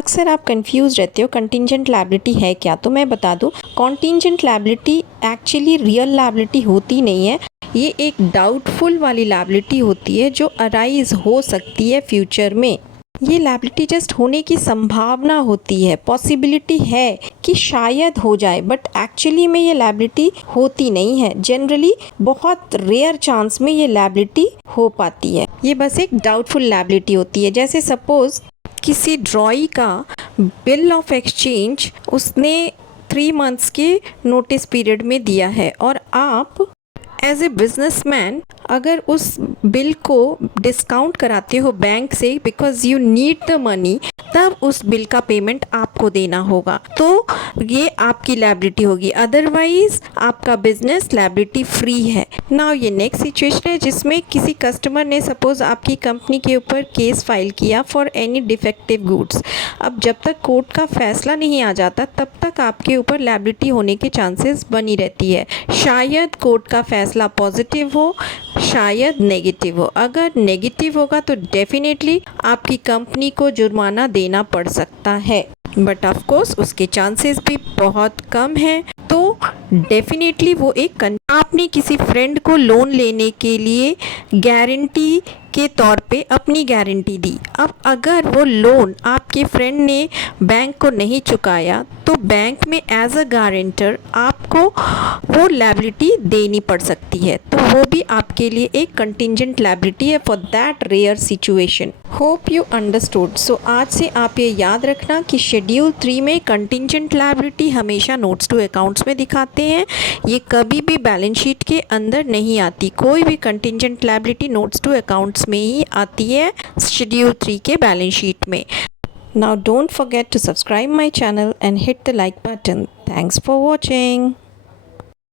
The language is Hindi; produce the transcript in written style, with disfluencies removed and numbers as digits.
अक्सर आप कंफ्यूज रहते हो कंटिंजेंट लायबिलिटी है क्या, तो मैं बता दूं contingent liability actually real liability होती नहीं है। ये एक डाउटफुल वाली लायबिलिटी होती है जो अराइज हो सकती है फ्यूचर में। ये लायबिलिटी जस्ट होने की संभावना होती है, पॉसिबिलिटी है कि शायद हो जाए, बट एक्चुअली में ये लायबिलिटी होती नहीं है। जनरली बहुत रेयर चांस में ये लायबिलिटी हो पाती है। ये बस एक डाउटफुल लायबिलिटी होती है। जैसे सपोज किसी ड्रॉई का बिल ऑफ एक्सचेंज उसने 3 मंथ्स के नोटिस पीरियड में दिया है और आप एज ए बिजनेसमैन अगर उस बिल को डिस्काउंट कराते हो बैंक से because you need the money, तब उस बिल का पेमेंट आपको देना होगा, तो ये आपकी लायबिलिटी होगी। अदरवाइज आपका बिजनेस लायबिलिटी फ्री है। नाउ ये नेक्स्ट सिचुएशन है जिसमें किसी कस्टमर ने सपोज आपकी कंपनी के ऊपर केस फाइल किया फॉर एनी डिफेक्टिव गुड्स। अब जब तक कोर्ट का फैसला नहीं आ जाता तब तक आपके ऊपर लायबिलिटी होने के चांसेस बनी रहती है। शायद कोर्ट का फैसला पॉजिटिव हो, शायद नेगेटिव हो। अगर नेगेटिव होगा तो डेफिनेटली आपकी कंपनी को जुर्माना देना पड़ सकता है, बट ऑफ कोर्स उसके चांसेस भी बहुत कम हैं। तो डेफिनेटली वो एक आपने किसी फ्रेंड को लोन लेने के लिए गारंटी के तौर पे अपनी गारंटी दी। अब अगर वो लोन आपके फ्रेंड ने बैंक को नहीं चुकाया तो बैंक में एज अ गारंटर आपको वो लायबिलिटी देनी पड़ सकती है, तो वो भी आपके लिए एक कंटिंजेंट लायबिलिटी है for that rare situation. Hope you understood. So आज से आप ये याद रखना कि शेड्यूल 3 में कंटिंजेंट लायबिलिटी हमेशा नोट्स टू अकाउंट्स में दिखाते हैं, ये कभी भी बैलेंस शीट के अंदर नहीं आती। कोई भी contingent liability notes to accounts में ही आती है, शेड्यूल 3 के बैलेंस शीट में। Now don't forget to subscribe my channel and hit the like button. Thanks for watching.